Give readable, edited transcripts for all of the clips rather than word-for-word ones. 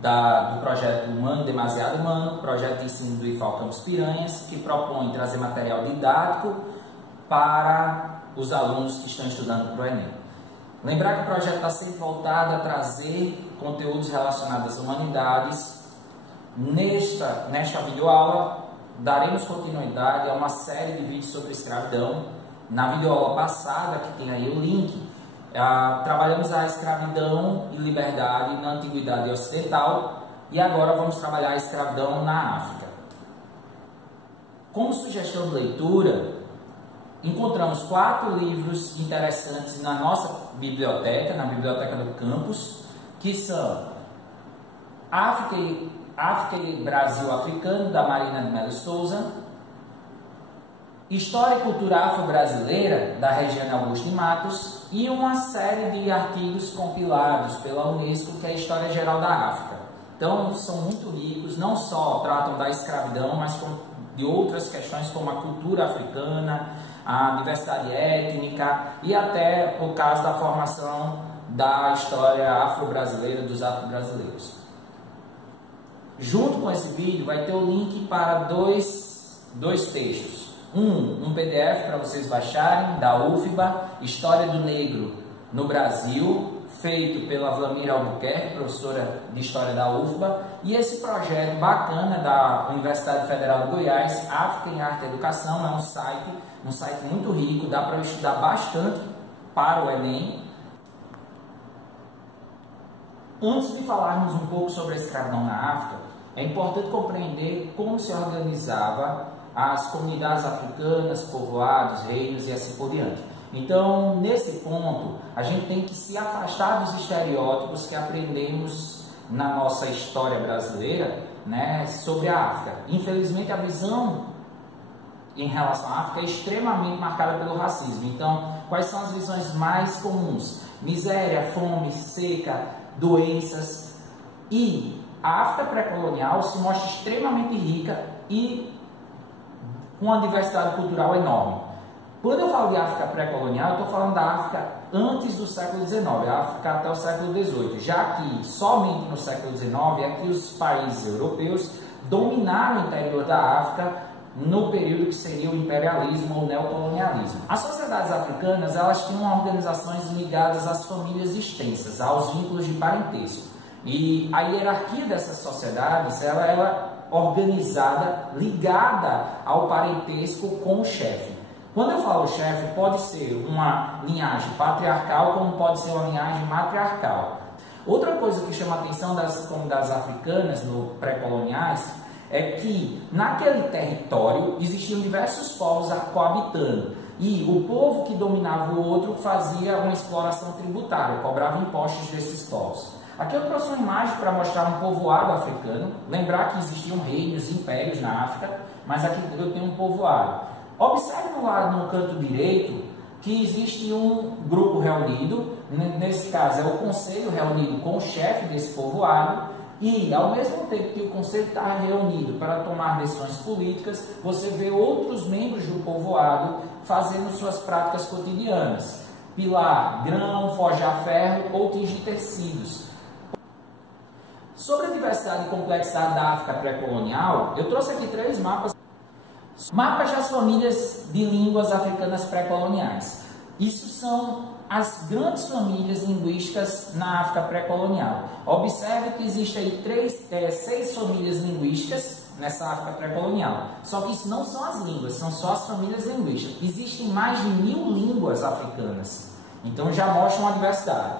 do projeto Humano Demasiado Humano, projeto de ensino do IFAL Campus Piranhas, que propõe trazer material didático para os alunos que estão estudando para o Enem. Lembrar que o projeto está sempre voltado a trazer conteúdos relacionados às humanidades. Nesta videoaula, daremos continuidade a uma série de vídeos sobre escravidão. Na videoaula passada, que tem aí o link, trabalhamos a escravidão e liberdade na Antiguidade Ocidental e agora vamos trabalhar a escravidão na África. Como sugestão de leitura, encontramos 4 livros interessantes na nossa biblioteca, na biblioteca do campus, que são África e Brasil Africano, da Marina de Melo Souza, História e Cultura Afro-Brasileira, da Regiane Augusto de Matos, e uma série de artigos compilados pela Unesco, que é a História Geral da África. Então, são muito ricos, não só tratam da escravidão, mas de outras questões como a cultura africana, a diversidade étnica e até o caso da formação da história afro-brasileira, dos afro-brasileiros. Junto com esse vídeo vai ter o link para dois textos. Um PDF para vocês baixarem, da UFBA, História do Negro no Brasil, feito pela Vlamira Albuquerque, professora de História da UFBA, e esse projeto bacana da Universidade Federal de Goiás, África em Arte e Educação, é um site muito rico, dá para estudar bastante para o Enem. Antes de falarmos um pouco sobre a escravidão na África, é importante compreender como se organizava as comunidades africanas, povoados, reinos e assim por diante. Então, nesse ponto, a gente tem que se afastar dos estereótipos que aprendemos na nossa história brasileira, né, sobre a África. Infelizmente, a visão em relação à África é extremamente marcada pelo racismo. Então, quais são as visões mais comuns? Miséria, fome, seca, doenças. E a África pré-colonial se mostra extremamente rica e com uma diversidade cultural enorme. Quando eu falo de África pré-colonial, eu estou falando da África antes do século XIX, a África até o século XVIII, já que somente no século XIX é que os países europeus dominaram o interior da África no período que seria o imperialismo ou neocolonialismo. As sociedades africanas, elas tinham organizações ligadas às famílias extensas, aos vínculos de parentesco. E a hierarquia dessas sociedades, ela era organizada, ligada ao parentesco com o chefe. Quando eu falo chefe, pode ser uma linhagem patriarcal, como pode ser uma linhagem matriarcal. Outra coisa que chama a atenção das comunidades africanas no pré-coloniais é que naquele território existiam diversos povos coabitando e o povo que dominava o outro fazia uma exploração tributária, cobrava impostos desses povos. Aqui eu trouxe uma imagem para mostrar um povoado africano. Lembrar que existiam reinos, impérios na África, mas aqui eu tenho um povoado. Observe no canto direito que existe um grupo reunido, nesse caso é o conselho reunido com o chefe desse povoado, e ao mesmo tempo que o conselho está reunido para tomar decisões políticas, você vê outros membros do povoado fazendo suas práticas cotidianas: pilar grão, forjar ferro ou tingir tecidos. Sobre a diversidade e complexidade da África pré-colonial, eu trouxe aqui 3 mapas. Mapas das famílias de línguas africanas pré-coloniais. Isso são as grandes famílias linguísticas na África pré-colonial. Observe que existem aí 6 famílias linguísticas nessa África pré-colonial. Só que isso não são as línguas, são só as famílias linguísticas. Existem mais de 1000 línguas africanas. Então já mostra uma diversidade.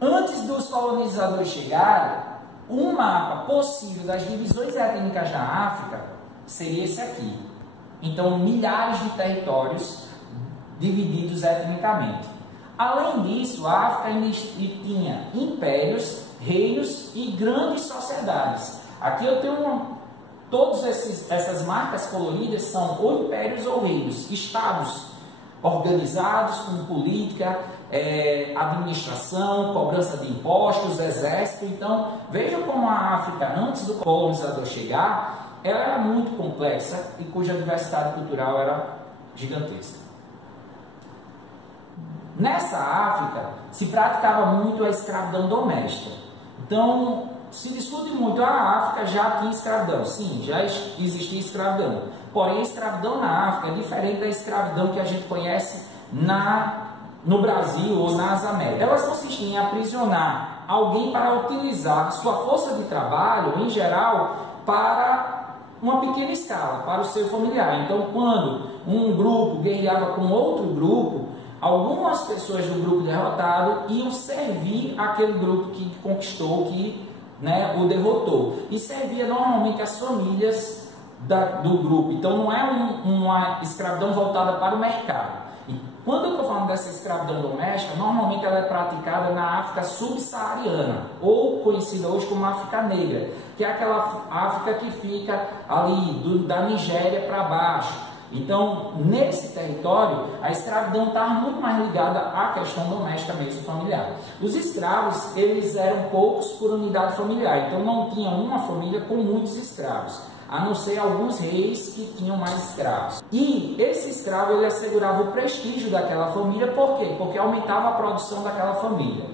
Antes dos colonizadores chegarem, um mapa possível das divisões étnicas da África seria esse aqui. Então, milhares de territórios divididos etnicamente. Além disso, a África ainda tinha impérios, reinos e grandes sociedades. Aqui eu tenho todas essas marcas coloridas são ou impérios ou reinos, estados organizados com política, administração, cobrança de impostos, exército. Então, vejam como a África, antes do colonizador chegar, ela era muito complexa e cuja diversidade cultural era gigantesca. Nessa África, se praticava muito a escravidão doméstica. Então, se discute muito, a África já tinha escravidão. Sim, já existia escravidão. Porém, a escravidão na África é diferente da escravidão que a gente conhece no Brasil ou nas Américas. Elas consistiam em aprisionar alguém para utilizar sua força de trabalho, em geral, para uma pequena escala, para o seu familiar. Então, quando um grupo guerreava com outro grupo, algumas pessoas do grupo derrotado iam servir aquele grupo que conquistou, que o derrotou. E servia normalmente as famílias do grupo. Então, não é uma escravidão voltada para o mercado. Quando eu estou falando dessa escravidão doméstica, normalmente ela é praticada na África subsaariana, ou conhecida hoje como África Negra, que é aquela África que fica ali da Nigéria para baixo. Então, nesse território, a escravidão está muito mais ligada à questão doméstica mesmo, familiar. Os escravos, eles eram poucos por unidade familiar, então não tinha uma família com muitos escravos, a não ser alguns reis que tinham mais escravos. E esse escravo, ele assegurava o prestígio daquela família, por quê? Porque aumentava a produção daquela família.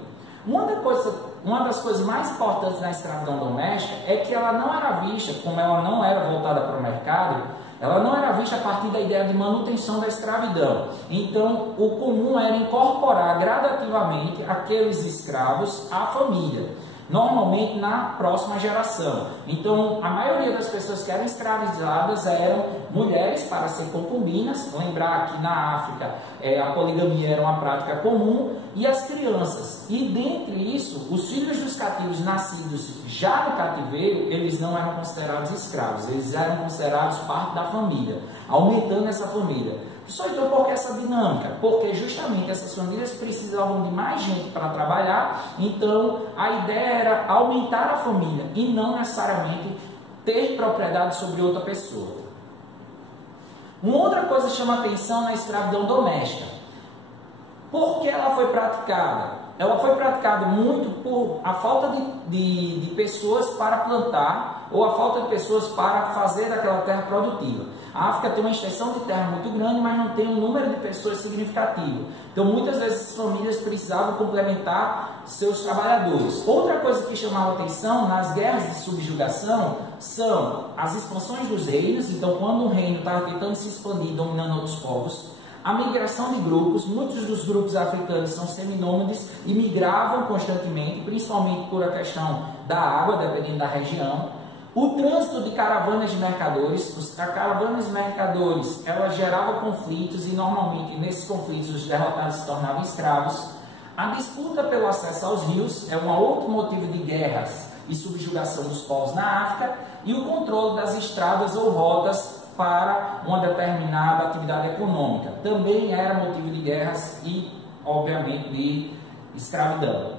Uma das coisas mais importantes na escravidão doméstica é que ela não era vista, como ela não era voltada para o mercado, ela não era vista a partir da ideia de manutenção da escravidão. Então, o comum era incorporar gradativamente aqueles escravos à família, normalmente na próxima geração. Então, a maioria das pessoas que eram escravizadas eram mulheres para ser concubinas. Lembrar que na África a poligamia era uma prática comum, e as crianças. E dentre isso, os filhos dos cativos nascidos já no cativeiro, eles não eram considerados escravos, eles eram considerados parte da família, aumentando essa família. Só então por que essa dinâmica? Porque justamente essas famílias precisavam de mais gente para trabalhar, então a ideia era aumentar a família e não necessariamente ter propriedade sobre outra pessoa. Uma outra coisa que chama atenção na escravidão doméstica. Por que ela foi praticada? Ela foi praticada muito por a falta de pessoas para plantar, ou a falta de pessoas para fazer daquela terra produtiva. A África tem uma extensão de terra muito grande, mas não tem um número de pessoas significativo. Então, muitas vezes, as famílias precisavam complementar seus trabalhadores. Outra coisa que chamava atenção nas guerras de subjugação são as expansões dos reinos. Então, quando um reino estava tentando se expandir, dominando outros povos, a migração de grupos. Muitos dos grupos africanos são seminômades e migravam constantemente, principalmente por a questão da água, dependendo da região. O trânsito de caravanas de mercadores. As caravanas de mercadores, elas geravam conflitos e normalmente nesses conflitos os derrotados se tornavam escravos. A disputa pelo acesso aos rios é um outro motivo de guerras e subjugação dos povos na África, e o controle das estradas ou rotas para uma determinada atividade econômica também era motivo de guerras e, obviamente, de escravidão.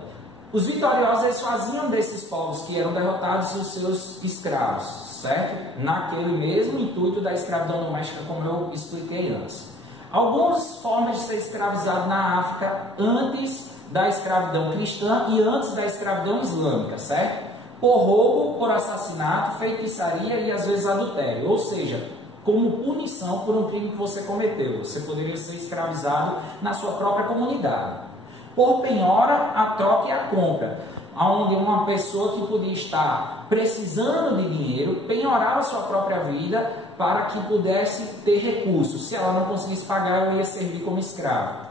Os vitoriosos, eles faziam desses povos que eram derrotados os seus escravos, certo? Naquele mesmo intuito da escravidão doméstica, como eu expliquei antes. Algumas formas de ser escravizado na África antes da escravidão cristã e antes da escravidão islâmica, certo? Por roubo, por assassinato, feitiçaria e às vezes adultério, ou seja, como punição por um crime que você cometeu. Você poderia ser escravizado na sua própria comunidade. Por penhora, a troca e a compra, onde uma pessoa que podia estar precisando de dinheiro penhorava sua própria vida para que pudesse ter recursos. Se ela não conseguisse pagar, ela ia servir como escravo.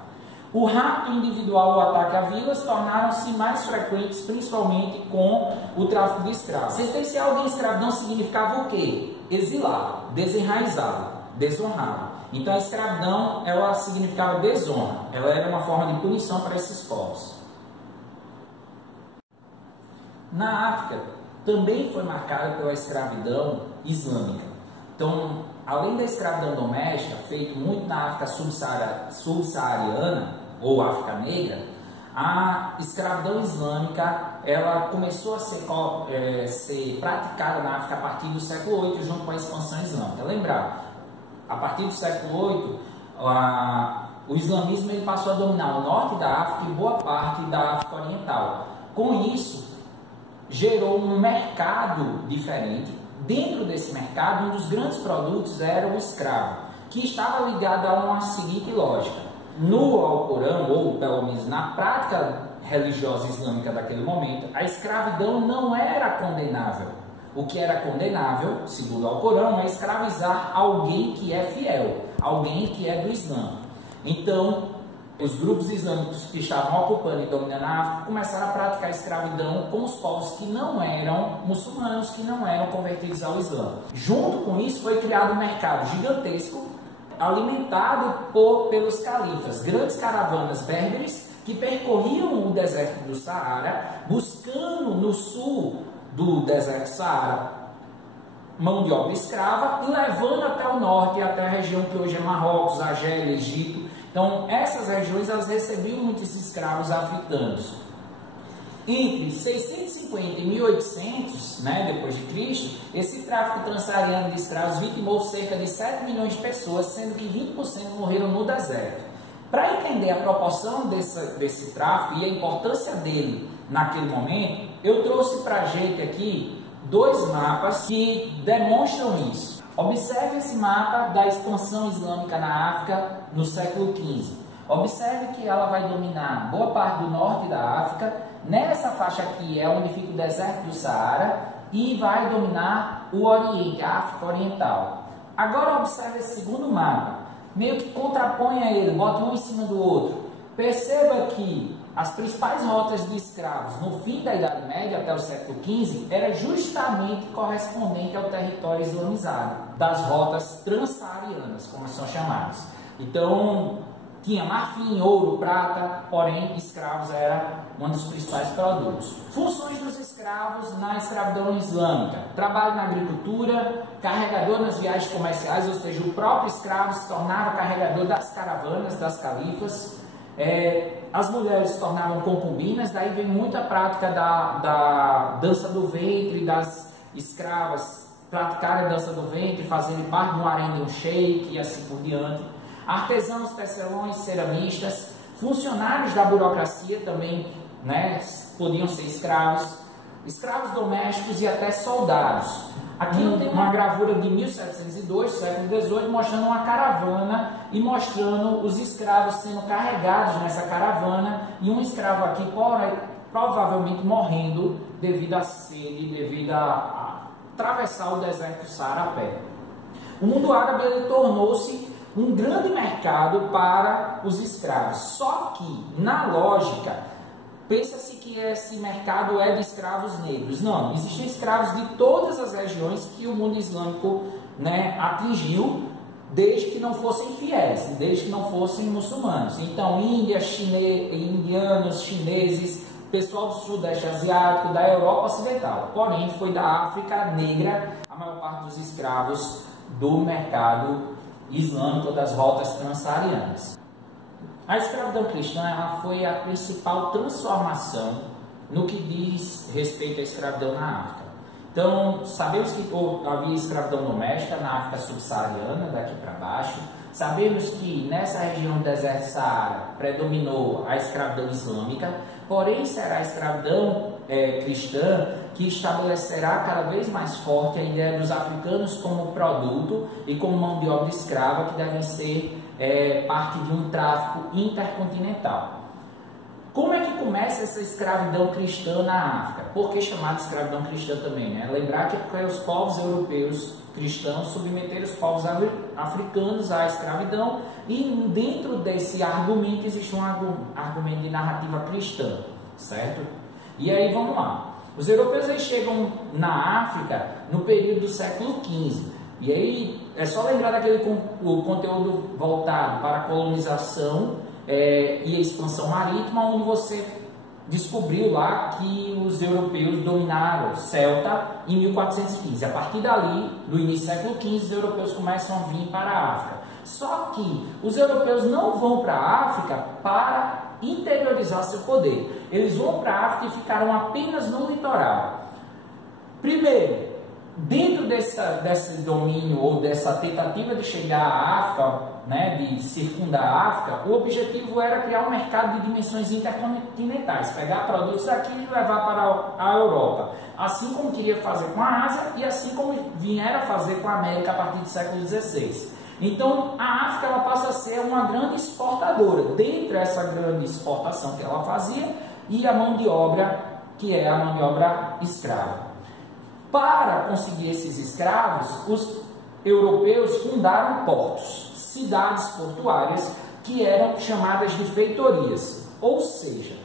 O rapto individual ou ataque a vilas tornaram-se mais frequentes, principalmente com o tráfico de escravos. Sentenciar de escravidão significava o quê? Exilado, desenraizado, desonrado. Então a escravidão, ela significava desonra, ela era uma forma de punição para esses povos. Na África também foi marcada pela escravidão islâmica. Então, além da escravidão doméstica, feita muito na África subsaariana ou África Negra, a escravidão islâmica ela começou a ser praticada na África a partir do século VIII, junto com a expansão islâmica. Lembrar, a partir do século VIII, o islamismo ele passou a dominar o norte da África e boa parte da África Oriental. Com isso, gerou um mercado diferente. Dentro desse mercado, um dos grandes produtos era o escravo, que estava ligado a uma seguinte lógica. No Alcorão, ou pelo menos na prática religiosa islâmica daquele momento, a escravidão não era condenável. O que era condenável, segundo o Alcorão, é escravizar alguém que é fiel, alguém que é do Islã. Então, os grupos islâmicos que estavam ocupando e dominando a África começaram a praticar a escravidão com os povos que não eram muçulmanos, que não eram convertidos ao Islã. Junto com isso, foi criado um mercado gigantesco, alimentado pelos califas, grandes caravanas berberes que percorriam o deserto do Saara, buscando no sul do deserto do Saara mão de obra escrava e levando até o norte, até a região que hoje é Marrocos, Argélia, Egito. Então, essas regiões elas recebiam muitos escravos africanos. Entre 650 e 1800, depois de Cristo, esse tráfico transsaariano de escravos vitimou cerca de 7 milhões de pessoas, sendo que 20% morreram no deserto. Para entender a proporção desse tráfico e a importância dele naquele momento, eu trouxe para a gente aqui 2 mapas que demonstram isso. Observe esse mapa da expansão islâmica na África no século XV. Observe que ela vai dominar boa parte do norte da África. Nessa faixa aqui é onde fica o deserto do Saara e vai dominar o Oriente, a África Oriental. Agora observe esse segundo mapa, meio que contraponha ele, bota um em cima do outro. Perceba que as principais rotas de escravos no fim da Idade Média até o século XV era justamente correspondente ao território islamizado, das rotas transsaarianas, como são chamadas. Então, tinha marfim, ouro, prata, porém, escravos era um dos principais produtos. Funções dos escravos na escravidão islâmica: trabalho na agricultura, carregador nas viagens comerciais, ou seja, o próprio escravo se tornava carregador das caravanas, das califas. As mulheres se tornavam concubinas, daí vem muita prática da dança do ventre, das escravas praticarem a dança do ventre, fazerem parte de um harém de um sheik e assim por diante. Artesãos, tecelões, ceramistas, funcionários da burocracia também podiam ser escravos, escravos domésticos e até soldados. Aqui eu tenho uma gravura de 1702, século XVIII, mostrando uma caravana e mostrando os escravos sendo carregados nessa caravana e um escravo aqui provavelmente morrendo devido à sede, devido a atravessar o deserto do Saara a pé. O mundo árabe ele tornou-se um grande mercado para os escravos, só que na lógica pensa-se que esse mercado é de escravos negros. Não, existem escravos de todas as regiões que o mundo islâmico atingiu, desde que não fossem fiéis, desde que não fossem muçulmanos. Então, indianos, chineses, pessoal do Sudeste Asiático, da Europa Ocidental. Porém, foi da África Negra a maior parte dos escravos do mercado islâmico das rotas transsaarianas. A escravidão cristã ela foi a principal transformação no que diz respeito à escravidão na África. Então, sabemos que havia escravidão doméstica na África subsaariana, daqui para baixo. Sabemos que nessa região do deserto do Saara predominou a escravidão islâmica, porém será a escravidão cristã que estabelecerá cada vez mais forte a ideia dos africanos como produto e como mão de obra escrava que devem ser parte de um tráfico intercontinental. Como é que começa essa escravidão cristã na África? Por que chamada escravidão cristã também? Lembrar que é porque os povos europeus cristãos submeteram os povos africanos à escravidão e dentro desse argumento existe um argumento de narrativa cristã, certo? E aí vamos lá. Os europeus aí chegam na África no período do século XV. E aí é só lembrar daquele conteúdo voltado para a colonização e a expansão marítima, onde você descobriu lá que os europeus dominaram Celta em 1415. A partir dali, do início do século XV, os europeus começam a vir para a África. Só que os europeus não vão para a África para interiorizar seu poder. Eles vão para a África e ficaram apenas no litoral. Primeiro, dentro desse domínio ou dessa tentativa de chegar à África, de circundar a África, o objetivo era criar um mercado de dimensões intercontinentais, pegar produtos daqui e levar para a Europa, assim como queria fazer com a Ásia e assim como vieram a fazer com a América a partir do século XVI. Então a África ela passa a ser uma grande exportadora. Dentro dessa grande exportação que ela fazia, e a mão de obra, que é a mão de obra escrava. Para conseguir esses escravos, os europeus fundaram portos, cidades portuárias, que eram chamadas de feitorias. Ou seja,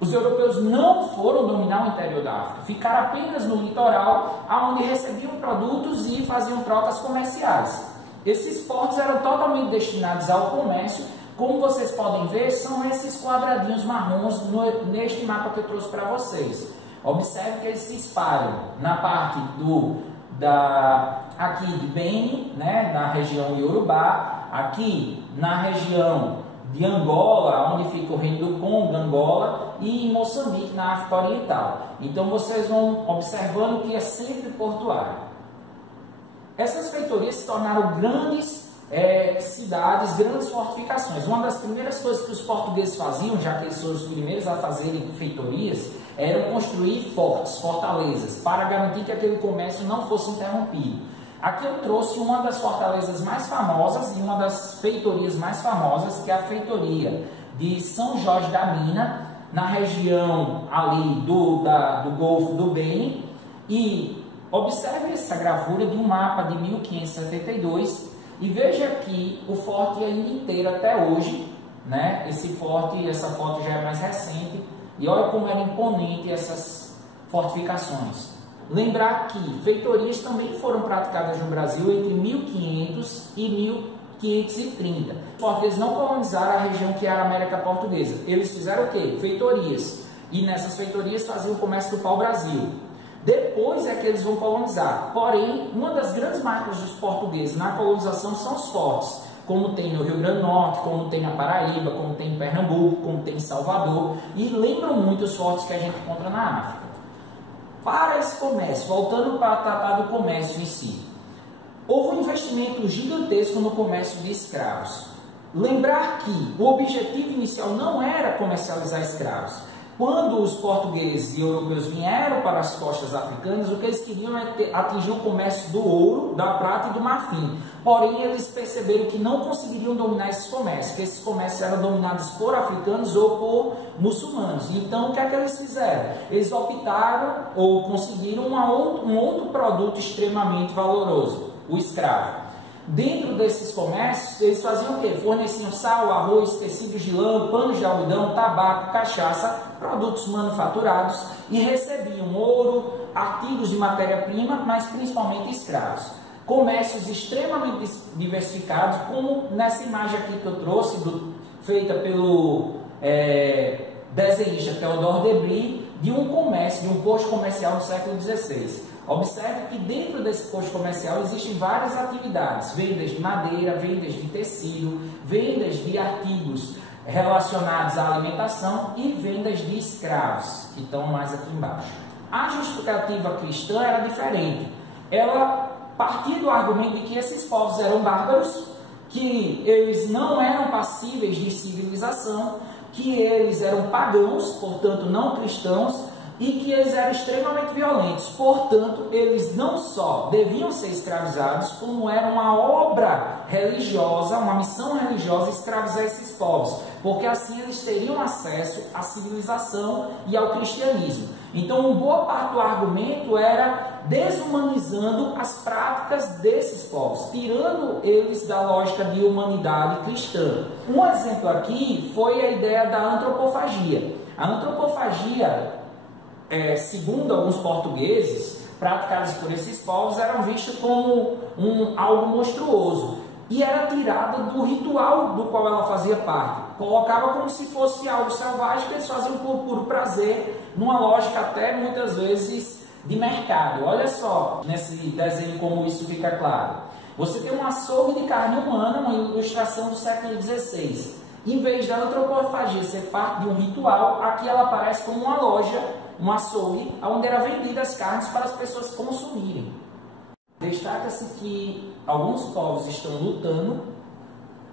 os europeus não foram dominar o interior da África, ficaram apenas no litoral, onde recebiam produtos e faziam trocas comerciais. Esses portos eram totalmente destinados ao comércio. Como vocês podem ver, são esses quadradinhos marrons neste mapa que eu trouxe para vocês. Observe que eles se espalham na parte aqui de Beni, né, na região Iorubá, aqui na região de Angola, onde fica o Reino do Congo, Angola, e em Moçambique, na África Oriental. Então vocês vão observando que é sempre portuário. Essas feitorias se tornaram grandes cidades, grandes fortificações. Uma das primeiras coisas que os portugueses faziam, já que eles foram os primeiros a fazerem feitorias, era construir fortes, fortalezas, para garantir que aquele comércio não fosse interrompido. Aqui eu trouxe uma das fortalezas mais famosas e uma das feitorias mais famosas, que é a feitoria de São Jorge da Mina, na região ali do Golfo do Beni. E observe essa gravura de um mapa de 1572 e veja aqui o forte ainda inteiro até hoje, né? Essa foto já é mais recente, e olha como era imponente essas fortificações. Lembrar que feitorias também foram praticadas no Brasil entre 1500 e 1530. Os portugueses não colonizaram a região que era a América Portuguesa. Eles fizeram o quê? Feitorias. E nessas feitorias faziam o comércio do pau-brasil. Depois é que eles vão colonizar. Porém, uma das grandes marcas dos portugueses na colonização são os fortes, como tem no Rio Grande do Norte, como tem na Paraíba, como tem em Pernambuco, como tem em Salvador, e lembram muito os fortes que a gente encontra na África. Para esse comércio, voltando para tratar do comércio em si, houve um investimento gigantesco no comércio de escravos. Lembrar que o objetivo inicial não era comercializar escravos. Quando os portugueses e europeus vieram para as costas africanas, o que eles queriam é atingir o comércio do ouro, da prata e do marfim. Porém, eles perceberam que não conseguiriam dominar esses comércios, que esses comércios eram dominados por africanos ou por muçulmanos. Então, o que é que eles fizeram? Eles optaram ou conseguiram um outro produto extremamente valoroso, o escravo. Dentro desses comércios, eles faziam o quê? Forneciam sal, arroz, tecidos de lã, panos de algodão, tabaco, cachaça, produtos manufaturados, e recebiam ouro, artigos de matéria-prima, mas principalmente escravos. Comércios extremamente diversificados, como nessa imagem aqui que eu trouxe, feita pelo desenhista Theodore Debris, de um comércio, de um posto comercial do século XVI. Observe que dentro desse posto comercial existem várias atividades: vendas de madeira, vendas de tecido, vendas de artigos relacionados à alimentação e vendas de escravos, que estão mais aqui embaixo. A justificativa cristã era diferente. Ela partia do argumento de que esses povos eram bárbaros, que eles não eram passíveis de civilização, que eles eram pagãos, portanto não cristãos, e que eles eram extremamente violentos. Portanto, eles não só deviam ser escravizados, como era uma obra religiosa, uma missão religiosa escravizar esses povos, porque assim eles teriam acesso à civilização e ao cristianismo. Então, uma boa parte do argumento era desumanizando as práticas desses povos, tirando eles da lógica de humanidade cristã. Um exemplo aqui foi a ideia da antropofagia. A antropofagia, segundo alguns portugueses, praticadas por esses povos, eram vistas como algo monstruoso e era tirada do ritual do qual ela fazia parte. Colocava como se fosse algo selvagem que eles faziam por puro prazer, numa lógica até muitas vezes de mercado. Olha só nesse desenho como isso fica claro. Você tem um açougue de carne humana, uma ilustração do século XVI. Em vez da antropofagia ser parte de um ritual, aqui ela aparece como uma loja, um açougue, onde eram vendidas carnes para as pessoas consumirem. Destaca-se que alguns povos estão lutando,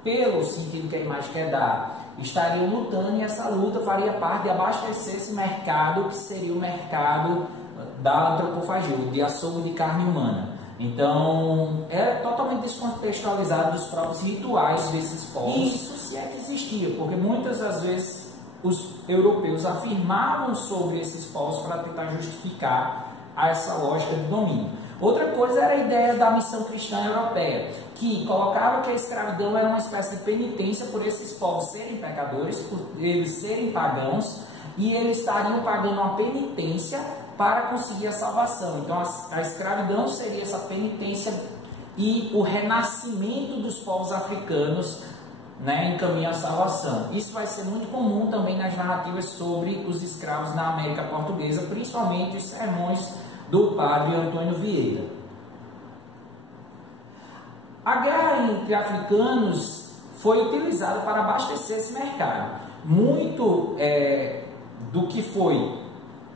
pelo sentido que a imagem quer dar, estariam lutando, e essa luta faria parte de abastecer esse mercado, que seria o mercado da antropofagia, de açougue de carne humana. Então, é totalmente descontextualizado dos próprios rituais desses povos. E isso se é que existia, porque muitas das vezes os europeus afirmavam sobre esses povos para tentar justificar essa lógica de domínio. Outra coisa era a ideia da missão cristã europeia, que colocava que a escravidão era uma espécie de penitência por esses povos serem pecadores, por eles serem pagãos, e eles estariam pagando uma penitência para conseguir a salvação. Então a escravidão seria essa penitência e o renascimento dos povos africanos, né, em caminho à salvação. Isso vai ser muito comum também nas narrativas sobre os escravos na América Portuguesa, principalmente os sermões do padre Antônio Vieira. A guerra entre africanos foi utilizada para abastecer esse mercado. Muito do que foi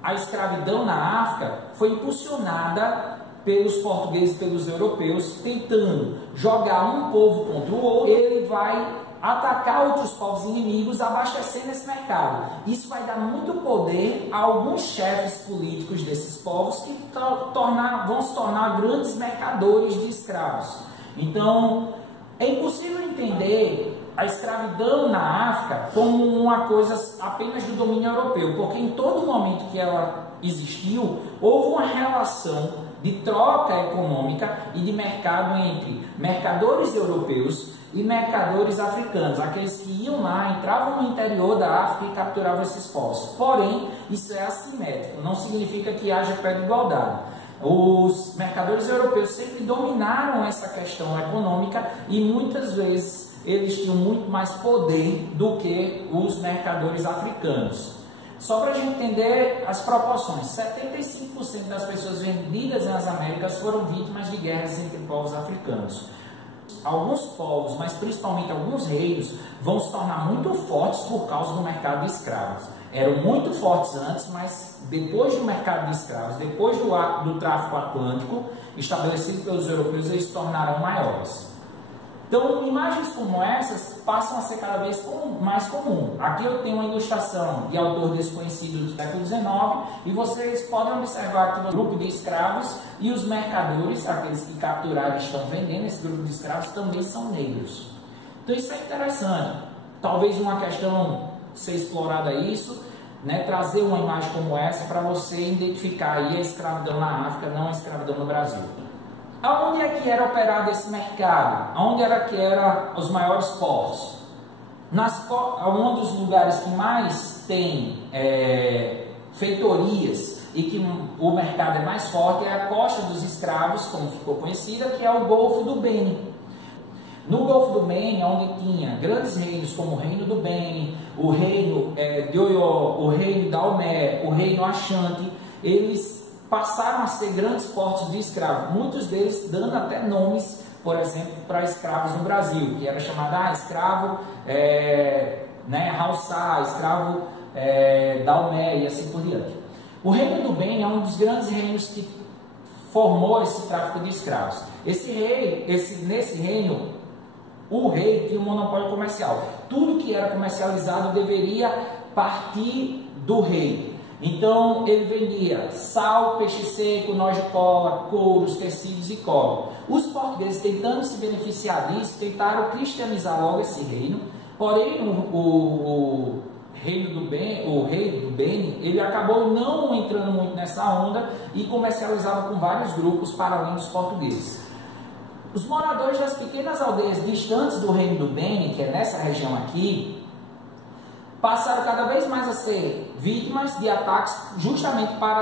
a escravidão na África foi impulsionada pelos portugueses, pelos europeus, tentando jogar um povo contra o outro. Ele vai atacar outros povos inimigos, abastecendo esse mercado. Isso vai dar muito poder a alguns chefes políticos desses povos que vão se tornar grandes mercadores de escravos. Então, é impossível entender a escravidão na África como uma coisa apenas do domínio europeu, porque em todo momento que ela existiu, houve uma relação de troca econômica e de mercado entre mercadores europeus e mercadores africanos, aqueles que iam lá, entravam no interior da África e capturavam esses povos. Porém, isso é assimétrico, não significa que haja pé de igualdade. Os mercadores europeus sempre dominaram essa questão econômica e muitas vezes eles tinham muito mais poder do que os mercadores africanos. Só para a gente entender as proporções, 75% das pessoas vendidas nas Américas foram vítimas de guerras entre povos africanos. Alguns povos, mas principalmente alguns reinos, vão se tornar muito fortes por causa do mercado de escravos. Eram muito fortes antes, mas depois do mercado de escravos, depois do tráfico atlântico estabelecido pelos europeus, eles se tornaram maiores. Então, imagens como essas passam a ser cada vez mais comum. Aqui eu tenho uma ilustração de autor desconhecido do século XIX e vocês podem observar que o grupo de escravos e os mercadores, aqueles que capturaram e estão vendendo esse grupo de escravos, também são negros. Então isso é interessante. Talvez uma questão ser explorada isso, né, trazer uma imagem como essa para você identificar aí a escravidão na África, não a escravidão no Brasil. Aonde é que era operado esse mercado? Aonde era que eram os maiores portos? Um dos lugares que mais tem feitorias e que o mercado é mais forte é a Costa dos Escravos, como ficou conhecida, que é o Golfo do Beni. No Golfo do Beni, onde tinha grandes reinos como o Reino do Beni, o Reino de Oió, o Reino da Omé, o Reino Ashanti, eles passaram a ser grandes portos de escravos, muitos deles dando até nomes, por exemplo, para escravos no Brasil, que era chamado escravo Haussá, escravo Daomé e assim por diante. O Reino do Beni é um dos grandes reinos que formou esse tráfico de escravos. Nesse reino, o rei tinha um monopólio comercial. Tudo que era comercializado deveria partir do rei. Então ele vendia sal, peixe seco, noz de cola, couros, tecidos e cobre. Os portugueses, tentando se beneficiar disso, tentaram cristianizar logo esse reino. Porém o rei do Beni, ele acabou não entrando muito nessa onda e comercializava com vários grupos para além dos portugueses. Os moradores das pequenas aldeias distantes do Reino do Beni, que é nessa região aqui, passaram cada vez mais a ser vítimas de ataques justamente para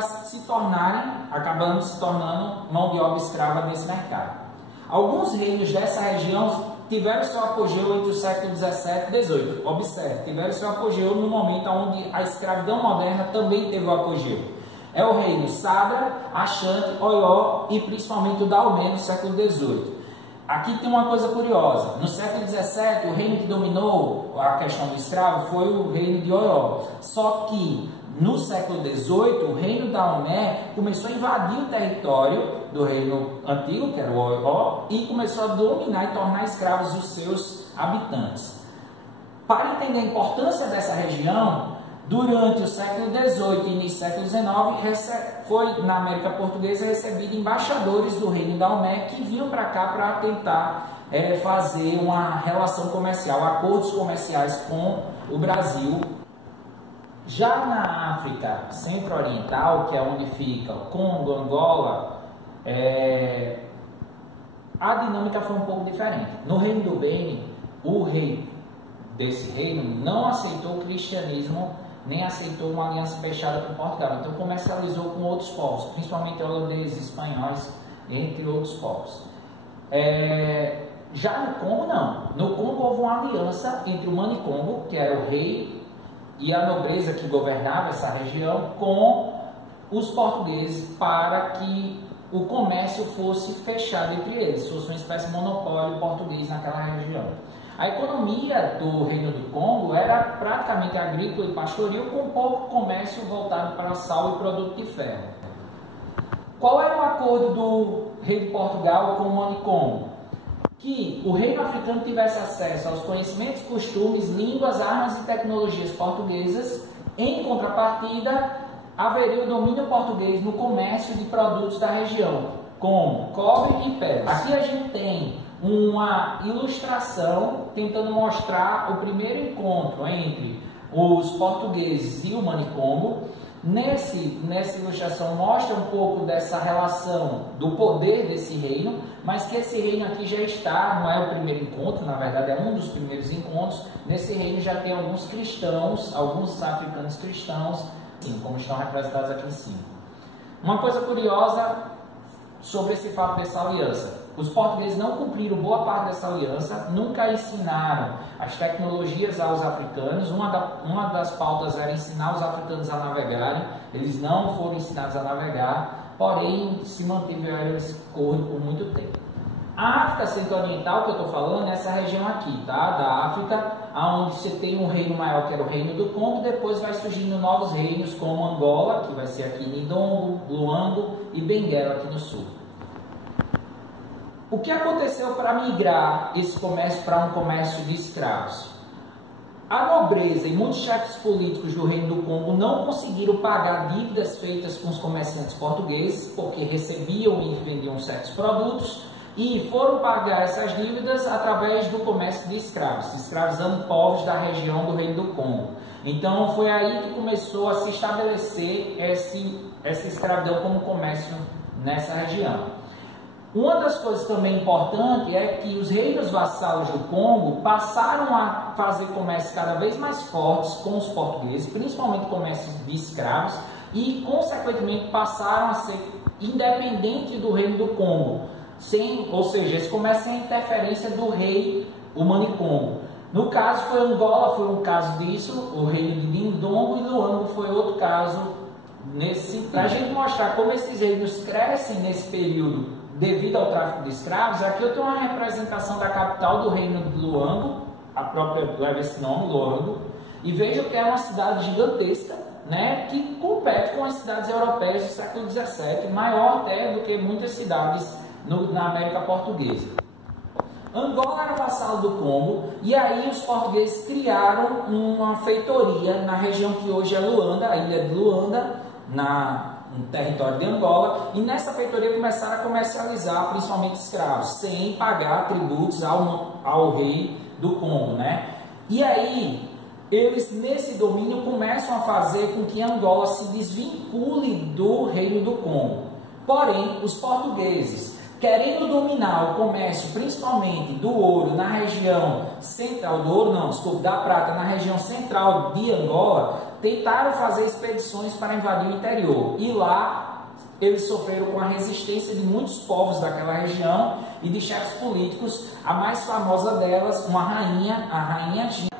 acabando se tornando mão de obra escrava nesse mercado. Alguns reinos dessa região tiveram seu apogeu entre o século XVII e XVIII. Observe, tiveram seu apogeu no momento onde a escravidão moderna também teve o apogeu. É o reino Sadra, Ashanti, Oió e principalmente o Daomé no século XVIII. Aqui tem uma coisa curiosa. No século XVII, o reino que dominou a questão do escravo foi o reino de Oió. Só que no século XVIII, o reino da Daomé começou a invadir o território do reino antigo, que era o Oió, e começou a dominar e tornar escravos os seus habitantes. Para entender a importância dessa região, durante o século XVIII e início do século XIX, foi na América Portuguesa recebido embaixadores do reino da Daomé que vinham para cá para tentar fazer uma relação comercial, acordos comerciais com o Brasil. Já na África Centro-Oriental, que é onde fica Congo, Angola, a dinâmica foi um pouco diferente. No Reino do Beni, o rei desse reino não aceitou o cristianismo, nem aceitou uma aliança fechada com Portugal. Então comercializou com outros povos, principalmente holandeses, espanhóis, entre outros povos. Já no Congo, não. No Congo houve uma aliança entre o Manicongo, que era o rei, e a nobreza que governava essa região, com os portugueses, para que o comércio fosse fechado entre eles, fosse uma espécie de monopólio português naquela região. A economia do Reino do Congo era praticamente agrícola e pastoril, com pouco comércio voltado para sal e produto de ferro. Qual era o acordo do rei de Portugal com o Manicongo? Que o reino africano tivesse acesso aos conhecimentos, costumes, línguas, armas e tecnologias portuguesas. Em contrapartida, haveria o domínio português no comércio de produtos da região, como cobre e pedra. Aqui a gente tem uma ilustração tentando mostrar o primeiro encontro entre os portugueses e o Manicongo. Nessa ilustração mostra um pouco dessa relação do poder desse reino, mas que esse reino aqui já está, não é o primeiro encontro, na verdade é um dos primeiros encontros. Nesse reino já tem alguns cristãos, alguns africanos cristãos, assim, como estão representados aqui em cima. Uma coisa curiosa sobre esse fato dessa aliança: os portugueses não cumpriram boa parte dessa aliança, nunca ensinaram as tecnologias aos africanos. Uma das pautas era ensinar os africanos a navegarem, eles não foram ensinados a navegar, porém se mantiveram esse acordo por muito tempo. A África Centro-Oriental que eu estou falando é essa região aqui, tá? Da África, onde você tem um reino maior que era o Reino do Congo, depois vai surgindo novos reinos como Angola, que vai ser aqui Ndongo, Luango e Benguela aqui no sul. O que aconteceu para migrar esse comércio para um comércio de escravos? A nobreza e muitos chefes políticos do Reino do Congo não conseguiram pagar dívidas feitas com os comerciantes portugueses, porque recebiam e vendiam certos produtos, e foram pagar essas dívidas através do comércio de escravos, escravizando povos da região do Reino do Congo. Então foi aí que começou a se estabelecer essa escravidão como comércio nessa região. Uma das coisas também importantes é que os reinos vassalos do Congo passaram a fazer comércio cada vez mais fortes com os portugueses, principalmente comércio de escravos, e consequentemente passaram a ser independentes do Reino do Congo, ou seja, esse comércio sem interferência do rei, o Manicongo. No caso foi Angola, foi um caso disso, o reino de Ndongo, e Luango foi outro caso nesse sentido. Para a gente mostrar como esses reinos crescem nesse período devido ao tráfico de escravos, aqui eu tenho uma representação da capital do reino de Luango, a própria leva esse nome, Luango, e vejam que é uma cidade gigantesca, né, que compete com as cidades europeias do século XVII, maior até do que muitas cidades na América Portuguesa. Angola era vassalo do Congo, e aí os portugueses criaram uma feitoria na região que hoje é Luanda, a ilha de Luanda, no território de Angola, e nessa feitoria começaram a comercializar principalmente escravos, sem pagar tributos ao rei do Congo, né? E aí eles nesse domínio começam a fazer com que Angola se desvincule do reino do Congo. Porém, os portugueses, querendo dominar o comércio principalmente do ouro na região central, da prata na região central de Angola, tentaram fazer expedições para invadir o interior, e lá eles sofreram com a resistência de muitos povos daquela região e de chefes políticos. A mais famosa delas, uma rainha, a rainha Ginga,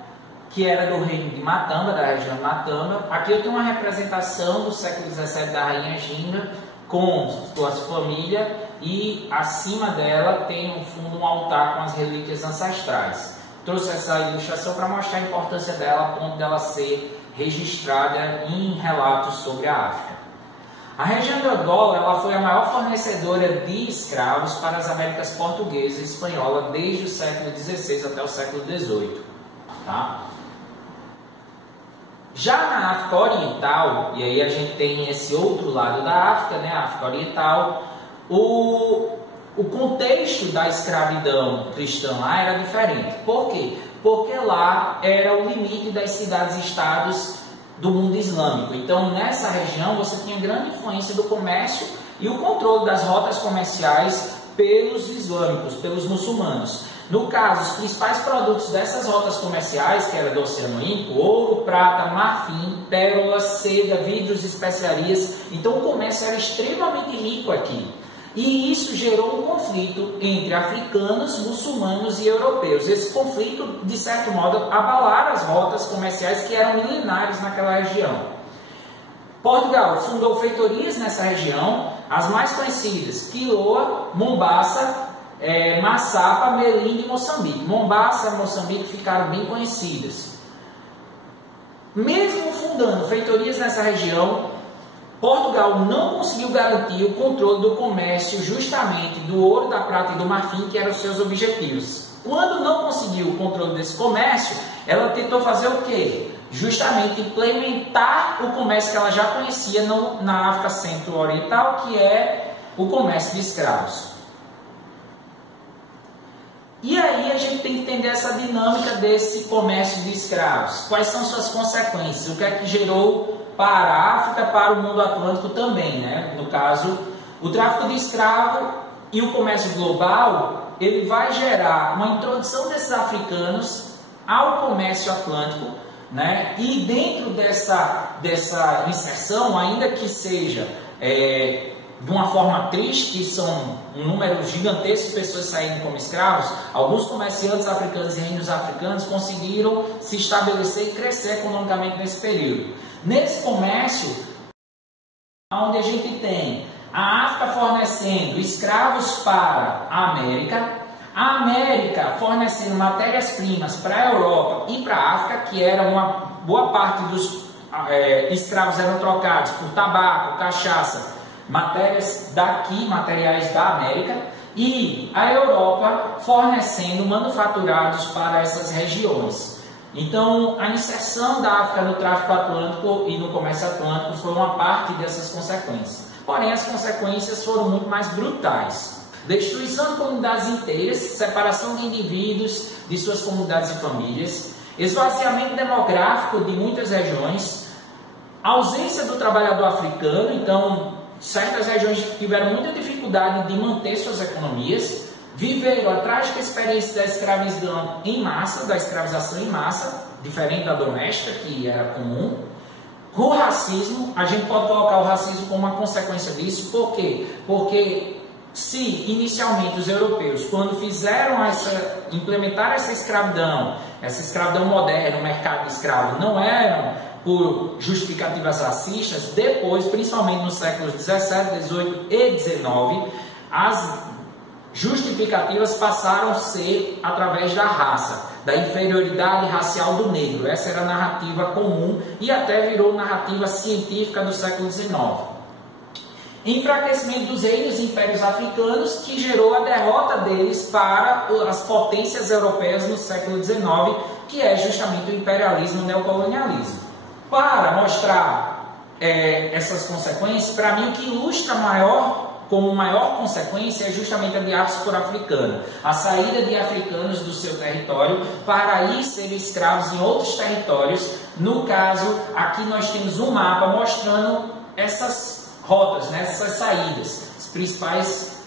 que era do reino de Matamba, da região de Matamba. Aqui eu tenho uma representação do século XVII da rainha Ginga com sua família, e acima dela tem no fundo um altar com as relíquias ancestrais. Trouxe essa ilustração para mostrar a importância dela, a ponto dela ser registrada em relatos sobre a África. A região de Angola ela foi a maior fornecedora de escravos para as Américas portuguesa e espanhola desde o século XVI até o século XVIII. Tá? Já na África Oriental, e aí a gente tem esse outro lado da África, né, a África Oriental, o contexto da escravidão cristã lá era diferente. Por quê? Porque lá era o limite das cidades-estados do mundo islâmico. Então, nessa região, você tinha grande influência do comércio e o controle das rotas comerciais pelos islâmicos, pelos muçulmanos. No caso, os principais produtos dessas rotas comerciais, que era do Oceano Índico, ouro, prata, marfim, pérolas, seda, vidros, especiarias. Então, o comércio era extremamente rico aqui. E isso gerou um conflito entre africanos, muçulmanos e europeus. Esse conflito, de certo modo, abalaram as rotas comerciais que eram milenares naquela região. Portugal fundou feitorias nessa região, as mais conhecidas, Quiloa, Mombaça, Massapa, Melinda e Moçambique. Mombaça e Moçambique ficaram bem conhecidas. Mesmo fundando feitorias nessa região, Portugal não conseguiu garantir o controle do comércio justamente do ouro, da prata e do marfim, que eram os seus objetivos. Quando não conseguiu o controle desse comércio, ela tentou fazer o quê? Justamente implementar o comércio que ela já conhecia na África Centro-Oriental, que é o comércio de escravos. E aí a gente tem que entender essa dinâmica desse comércio de escravos. Quais são suas consequências? O que é que gerou para a África, para o mundo atlântico também, né? No caso, o tráfico de escravo e o comércio global, ele vai gerar uma introdução desses africanos ao comércio atlântico, né? E dentro dessa inserção, ainda que seja de uma forma triste, que são um número gigantesco de pessoas saindo como escravos, alguns comerciantes africanos e reinos africanos conseguiram se estabelecer e crescer economicamente nesse período. Nesse comércio, onde a gente tem a África fornecendo escravos para a América fornecendo matérias-primas para a Europa e para a África, que era uma boa parte dos escravos eram trocados por tabaco, cachaça, matérias daqui, materiais da América, e a Europa fornecendo manufaturados para essas regiões. Então, a inserção da África no tráfico atlântico e no comércio atlântico foi uma parte dessas consequências. Porém, as consequências foram muito mais brutais. Destruição de comunidades inteiras, separação de indivíduos de suas comunidades e famílias, esvaziamento demográfico de muitas regiões, ausência do trabalhador africano. Então, certas regiões tiveram muita dificuldade de manter suas economias, viveram a trágica experiência da escravidão em massa, da escravização em massa, diferente da doméstica, que era comum. O racismo, a gente pode colocar o racismo como uma consequência disso. Por quê? Porque se inicialmente os europeus, quando implementaram essa escravidão moderna, o mercado de escravo, não eram por justificativas racistas, depois, principalmente nos séculos 17, 18 e 19, as justificativas passaram a ser através da raça, da inferioridade racial do negro. Essa era a narrativa comum e até virou narrativa científica do século XIX. Enfraquecimento dos reinos e impérios africanos, que gerou a derrota deles para as potências europeias no século XIX, que é justamente o imperialismo e o neocolonialismo. Para mostrar essas consequências, para mim o que ilustra como maior consequência é justamente a diáspora africana, a saída de africanos do seu território para ir ser escravos em outros territórios. No caso, aqui nós temos um mapa mostrando essas rotas, né, essas saídas, os principais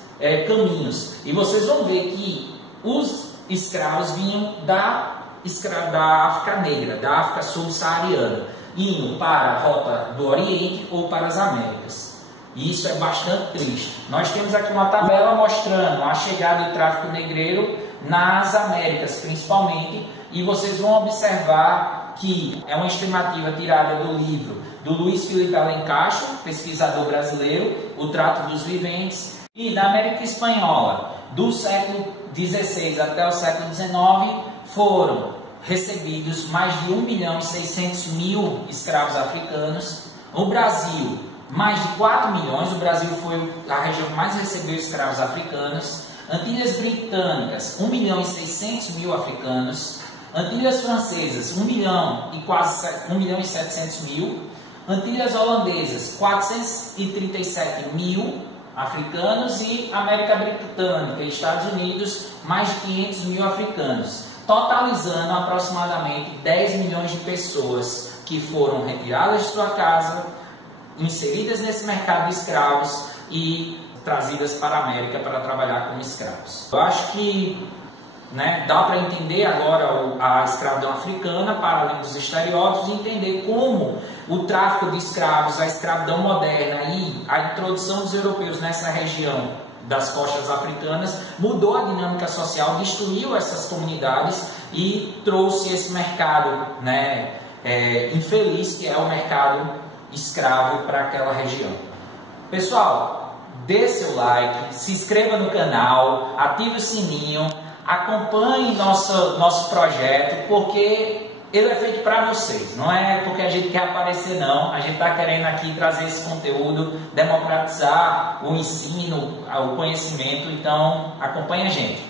caminhos. E vocês vão ver que os escravos vinham da África Negra, da África subsaariana, indo para a rota do Oriente ou para as Américas. E isso é bastante triste. Nós temos aqui uma tabela mostrando a chegada do tráfico negreiro nas Américas, principalmente, e vocês vão observar que é uma estimativa tirada do livro do Luiz Felipe Alencastro, pesquisador brasileiro, O Trato dos Viventes, e da América Espanhola, do século XVI até o século XIX, foram recebidos mais de 1.600.000 escravos africanos. O Brasil, mais de 4 milhões, o Brasil foi a região que mais recebeu escravos africanos. Antilhas Britânicas, 1.600.000 africanos. Antilhas Francesas, 1.700.000. Antilhas Holandesas, 437.000 africanos. E América Britânica e Estados Unidos, mais de 500.000 africanos, totalizando aproximadamente 10 milhões de pessoas que foram retiradas de sua casa, inseridas nesse mercado de escravos e trazidas para a América para trabalhar como escravos. Eu acho que dá para entender agora a escravidão africana, para além dos estereótipos, e entender como o tráfico de escravos, a escravidão moderna e a introdução dos europeus nessa região das costas africanas mudou a dinâmica social, destruiu essas comunidades e trouxe esse mercado infeliz, que é o mercado escravo, para aquela região. Pessoal, dê seu like, se inscreva no canal, ative o sininho, acompanhe nosso projeto, porque ele é feito para vocês, não é porque a gente quer aparecer, não. A gente está querendo aqui trazer esse conteúdo, democratizar o ensino, o conhecimento. Então acompanhe a gente.